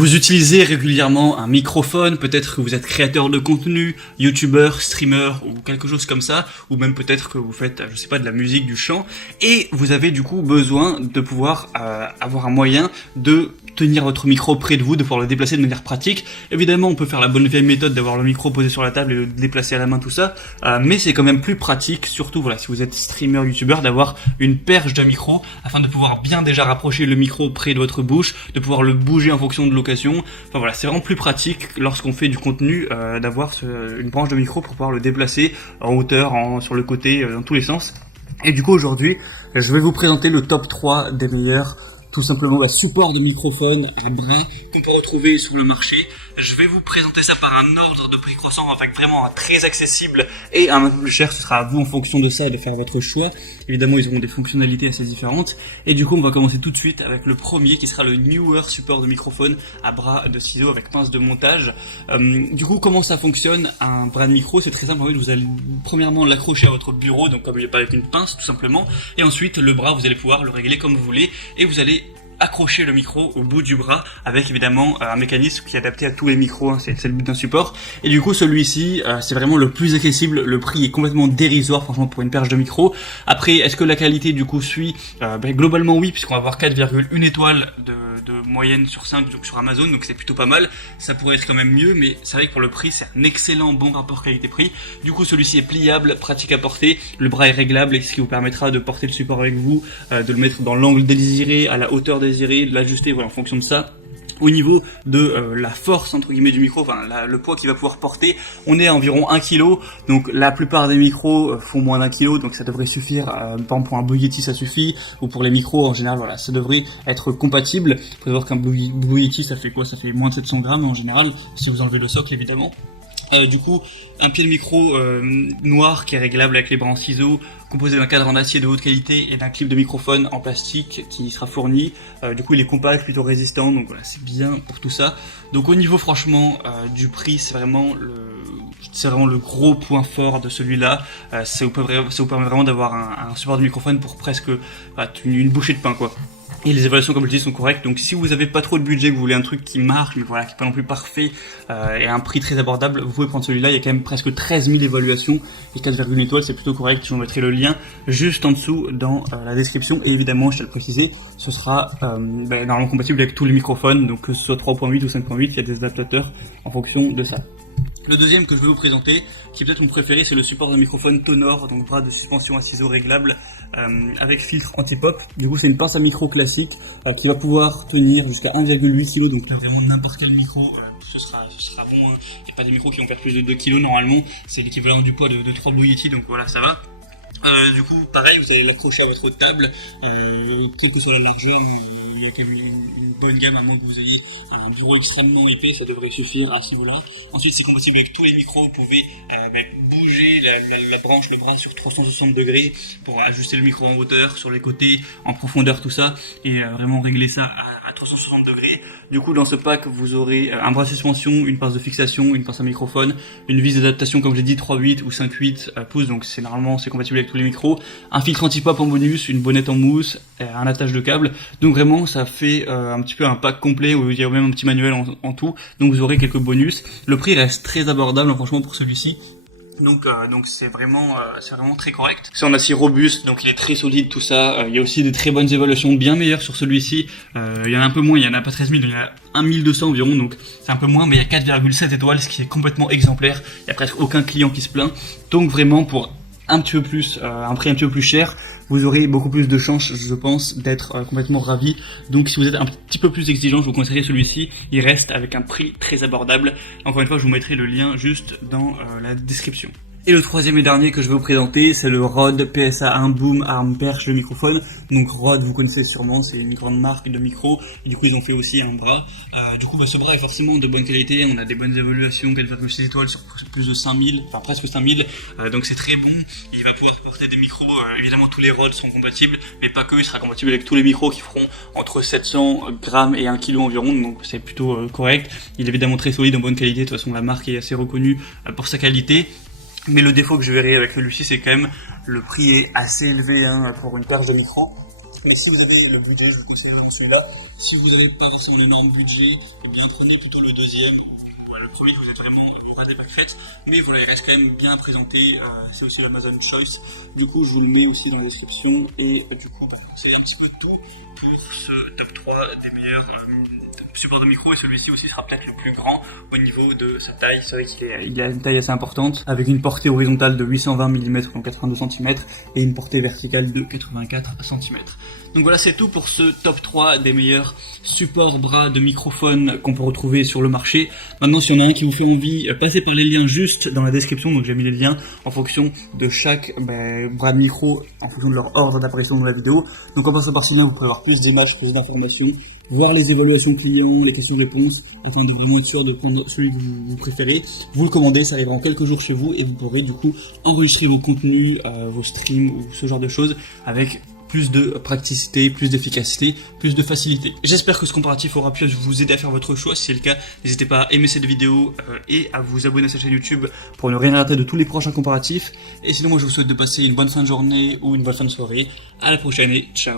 Vous utilisez régulièrement un microphone, peut-être que vous êtes créateur de contenu, youtubeur, streamer ou quelque chose comme ça, ou même peut-être que vous faites, je sais pas, de la musique, du chant, et vous avez du coup besoin de pouvoir avoir un moyen de tenir votre micro près de vous, de pouvoir le déplacer de manière pratique. Évidemment, on peut faire la bonne vieille méthode d'avoir le micro posé sur la table et le déplacer à la main, tout ça, mais c'est quand même plus pratique, surtout voilà, si vous êtes streamer, youtubeur, d'avoir une perche de micro afin de pouvoir bien déjà rapprocher le micro près de votre bouche, de pouvoir le bouger en fonction de l'occasion. Enfin voilà, c'est vraiment plus pratique lorsqu'on fait du contenu d'avoir une branche de micro pour pouvoir le déplacer en hauteur, sur le côté, dans tous les sens. Et du coup aujourd'hui, je vais vous présenter le top 3 des meilleurs tout simplement support de microphone à bras qu'on peut retrouver sur le marché. Je vais vous présenter ça par un ordre de prix croissant, avec vraiment un très accessible et un peu plus cher. Ce sera à vous en fonction de ça de faire votre choix. Évidemment, ils auront des fonctionnalités assez différentes. Et du coup, on va commencer tout de suite avec le premier qui sera le Neewer support de microphone à bras de ciseaux avec pince de montage. Du coup, comment ça fonctionne un bras de micro? C'est très simple. En fait, vous allez premièrement l'accrocher à votre bureau, donc comme il n'est pas avec une pince tout simplement. Et ensuite, le bras, vous allez pouvoir le régler comme vous voulez et vous allez accrocher le micro au bout du bras avec évidemment un mécanisme qui est adapté à tous les micros, hein, c'est le but d'un support. Et du coup celui-ci c'est vraiment le plus accessible, le prix est complètement dérisoire franchement pour une perche de micro. Après est-ce que la qualité du coup suit globalement oui, puisqu'on va avoir 4,1 étoiles de moyenne sur 5 donc sur Amazon, donc c'est plutôt pas mal. Ça pourrait être quand même mieux, mais c'est vrai que pour le prix c'est un excellent bon rapport qualité-prix. Du coup celui-ci est pliable, pratique à porter, le bras est réglable, ce qui vous permettra de porter le support avec vous, de le mettre dans l'angle désiré, à la hauteur désirée, de l'ajuster voilà, en fonction de ça. Au niveau de la force entre guillemets du micro, enfin le poids qu'il va pouvoir porter, on est à environ 1 kg, donc la plupart des micros font moins d'1 kg, donc ça devrait suffire, par exemple pour un Blue Yeti ça suffit, ou pour les micros en général, voilà, ça devrait être compatible. Il faut savoir qu'un Blue Yeti ça fait quoi? Ça fait moins de 700 grammes en général, si vous enlevez le socle évidemment. Du coup, un pied de micro noir qui est réglable avec les bras en ciseaux, composé d'un cadre en acier de haute qualité et d'un clip de microphone en plastique qui sera fourni. Du coup, il est compact, plutôt résistant, donc voilà, c'est bien pour tout ça. Donc au niveau franchement du prix, c'est vraiment le gros point fort de celui-là. Ça vous permet vraiment d'avoir un support de microphone pour presque une bouchée de pain quoi. Et les évaluations comme je dis sont correctes, donc si vous avez pas trop de budget, que vous voulez un truc qui marche, mais voilà, qui est pas non plus parfait, et à un prix très abordable, vous pouvez prendre celui-là. Il y a quand même presque 13 000 évaluations, et 4,1 étoiles, c'est plutôt correct. Je vous mettrai le lien juste en dessous dans la description, et évidemment, je tiens à le préciser, ce sera normalement compatible avec tous les microphones, donc que ce soit 3.8 ou 5.8, il y a des adaptateurs en fonction de ça. Le deuxième que je vais vous présenter, qui est peut-être mon préféré, c'est le support de microphone Tonor, donc bras de suspension à ciseaux réglable avec filtre anti-pop. Du coup, c'est une pince à micro classique qui va pouvoir tenir jusqu'à 1,8 kg, donc là vraiment n'importe quel micro, ce sera bon. Il n'y a pas des micros qui vont faire plus de 2 kg normalement, c'est l'équivalent du poids de 3 Blue Yeti, donc voilà, ça va. Du coup, pareil, vous allez l'accrocher à votre table, quelle que soit la largeur, il y a quand même une bonne gamme, à moins que vous ayez un bureau extrêmement épais, ça devrait suffire à ce niveau-là. Ensuite, c'est compatible avec tous les micros, vous pouvez bouger la branche, le bras sur 360 degrés pour ajuster le micro en hauteur, sur les côtés, en profondeur, tout ça, et vraiment régler ça à 360 degrés. Du coup, dans ce pack, vous aurez un bras de suspension, une pince de fixation, une pince à microphone, une vis d'adaptation, comme j'ai dit, 3.8 ou 5.8 pouces, donc c'est compatible avec tous les micros, un filtre anti-pop en bonus, une bonnette en mousse, un attache de câble. Donc vraiment, ça fait un petit peu un pack complet où il y a même un petit manuel en tout. Donc vous aurez quelques bonus. Le prix reste très abordable, franchement, pour celui-ci. Donc c'est vraiment très correct. C'est en acier robuste, donc il est très solide tout ça. Il y a aussi des très bonnes évaluations, bien meilleures sur celui-ci. Il y en a un peu moins, il y en a pas 13 000, il y en a 1200 environ, donc c'est un peu moins, mais il y a 4,7 étoiles, ce qui est complètement exemplaire. Il y a presque aucun client qui se plaint. Donc vraiment pour un petit peu plus, un prix un petit peu plus cher, vous aurez beaucoup plus de chances, je pense, d'être complètement ravi. Donc si vous êtes un petit peu plus exigeant, je vous conseillerais celui-ci. Il reste avec un prix très abordable. Encore une fois, je vous mettrai le lien juste dans la description. Et le troisième et dernier que je vais vous présenter, c'est le Rode PSA1 Boom Arm Perche de microphone. Donc Rode, vous connaissez sûrement, c'est une grande marque de micro. Et du coup, ils ont fait aussi un bras. Du coup, ce bras est forcément de bonne qualité. On a des bonnes évaluations, 4,6 étoiles sur plus de 5000, enfin presque 5000. Donc c'est très bon. Il va pouvoir porter des micros. Évidemment, tous les Rode sont compatibles, mais pas que. Il sera compatible avec tous les micros qui feront entre 700 grammes et 1 kg environ. Donc c'est plutôt correct. Il est évidemment très solide, en bonne qualité. De toute façon, la marque est assez reconnue pour sa qualité. Mais le défaut que je verrai avec celui-ci, c'est quand même le prix est assez élevé pour une perche de micro. Mais si vous avez le budget, je vous conseille vraiment celui-là. Si vous n'avez pas forcément l'énorme budget, eh bien prenez plutôt le deuxième. Voilà, le premier que vous êtes vraiment au ras des pâquerettes, mais voilà, il reste quand même bien présenté, c'est aussi l'Amazon Choice, du coup je vous le mets aussi dans la description, et du coup c'est un petit peu tout pour ce top 3 des meilleurs supports de micro, et celui-ci aussi sera peut-être le plus grand au niveau de sa taille. C'est vrai qu'il a une taille assez importante, avec une portée horizontale de 820 mm, donc 82 cm, et une portée verticale de 84 cm. Donc voilà, c'est tout pour ce top 3 des meilleurs supports bras de microphone qu'on peut retrouver sur le marché. Maintenant, s'il y en a un qui vous fait envie, passez par les liens juste dans la description. Donc j'ai mis les liens en fonction de chaque bras de micro, en fonction de leur ordre d'apparition dans la vidéo. Donc en passant par ces liens, vous pouvez avoir plus d'images, plus d'informations, voir les évaluations clients, les questions-réponses, afin de vraiment être sûr de prendre celui que vous préférez. Vous le commandez, ça arrivera en quelques jours chez vous, et vous pourrez du coup enregistrer vos contenus, vos streams ou ce genre de choses avec plus de praticité, plus d'efficacité, plus de facilité. J'espère que ce comparatif aura pu vous aider à faire votre choix. Si c'est le cas, n'hésitez pas à aimer cette vidéo et à vous abonner à cette chaîne YouTube pour ne rien rater de tous les prochains comparatifs. Et sinon, moi je vous souhaite de passer une bonne fin de journée ou une bonne fin de soirée. À la prochaine et ciao.